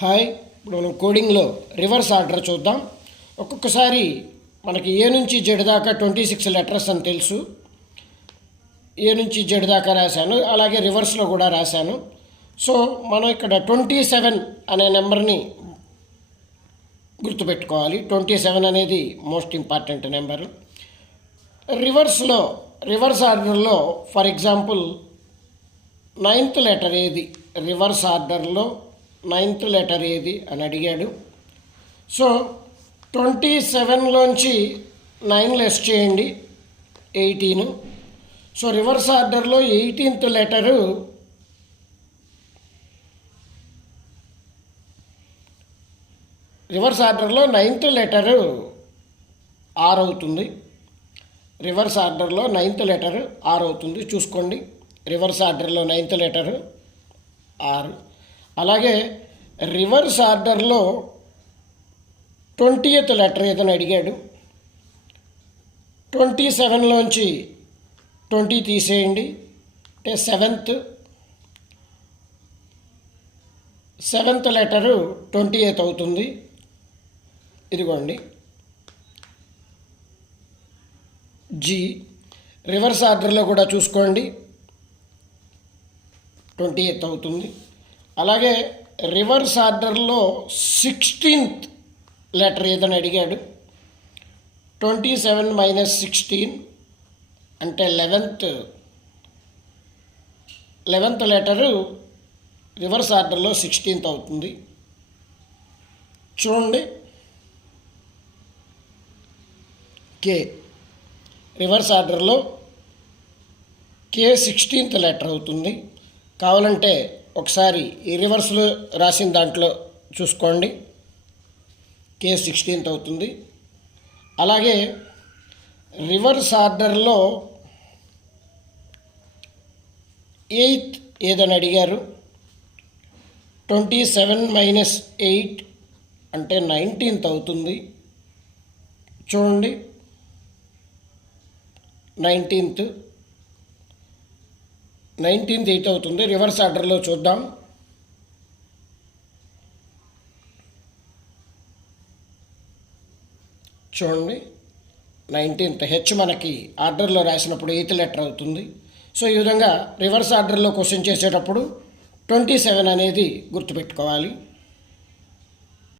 Hi, ఇప్పుడు మనం కోడింగ్లో reverse order చూద్దాం. ఒక్కొక్కసారి మనకి ఏ నుంచి జెడ్ దాకా 26 లెటర్స్ అని తెలుసు. ఏ నుంచి జెడ్ దాకా రాశాను, అలాగే రివర్స్లో కూడా రాశాను. సో మనం ఇక్కడ 27 అనే నెంబర్ని గుర్తుపెట్టుకోవాలి. 27 అనేది మోస్ట్ ఇంపార్టెంట్ నెంబరు. రివర్స్ ఆర్డర్లో ఫర్ ఎగ్జాంపుల్ 9th లెటర్ ఏది, రివర్స్ ఆర్డర్లో 9th లెటర్ ఏది అని అడిగాడు. సో 27లోంచి 9 లెస్ చేయండి, 18. సో రివర్స్ ఆర్డర్లో 18th లెటరు రివర్స్ ఆర్డర్లో 9th లెటరు ఆర్ అవుతుంది. రివర్స్ ఆర్డర్లో 9th లెటరు ఆర్ అవుతుంది. చూసుకోండి, రివర్స్ ఆర్డర్లో 9th లెటరు ఆర్. అలాగే రివర్స్ ఆర్డర్లో 20th లెటర్ ఏదని అడిగాడు. 27లోంచి 20 తీసేయండి, అంటే సెవెంత్ లెటరు 28 అవుతుంది. ఇదిగోండి జీ. రివర్స్ ఆర్డర్లో కూడా చూసుకోండి, 28 అవుతుంది. అలాగే రివర్స్ ఆర్డర్లో 16th లెటర్ ఏదని అడిగాడు. 27 - 16 అంటే 11th లెటరు రివర్స్ ఆర్డర్లో 16th అవుతుంది. చూడండి, కే. రివర్స్ ఆర్డర్లో కే 16th లెటర్ అవుతుంది. కావాలంటే ఒకసారి ఈ రివర్స్లో రాసిన దాంట్లో చూసుకోండి, కే 16th అవుతుంది. అలాగే రివర్స్ ఆర్డర్లో 8th ఏదని అడిగారు. 27 - 8 అంటే 19th అవుతుంది. చూడండి, 19th 8 అవుతుంది. రివర్స్ ఆర్డర్లో చూద్దాం. చూడండి, 19th హెచ్ మనకి ఆర్డర్లో రాసినప్పుడు 8th లెటర్ అవుతుంది. సో ఈ విధంగా రివర్స్ ఆర్డర్లో క్వశ్చన్ చేసేటప్పుడు 27 అనేది గుర్తుపెట్టుకోవాలి.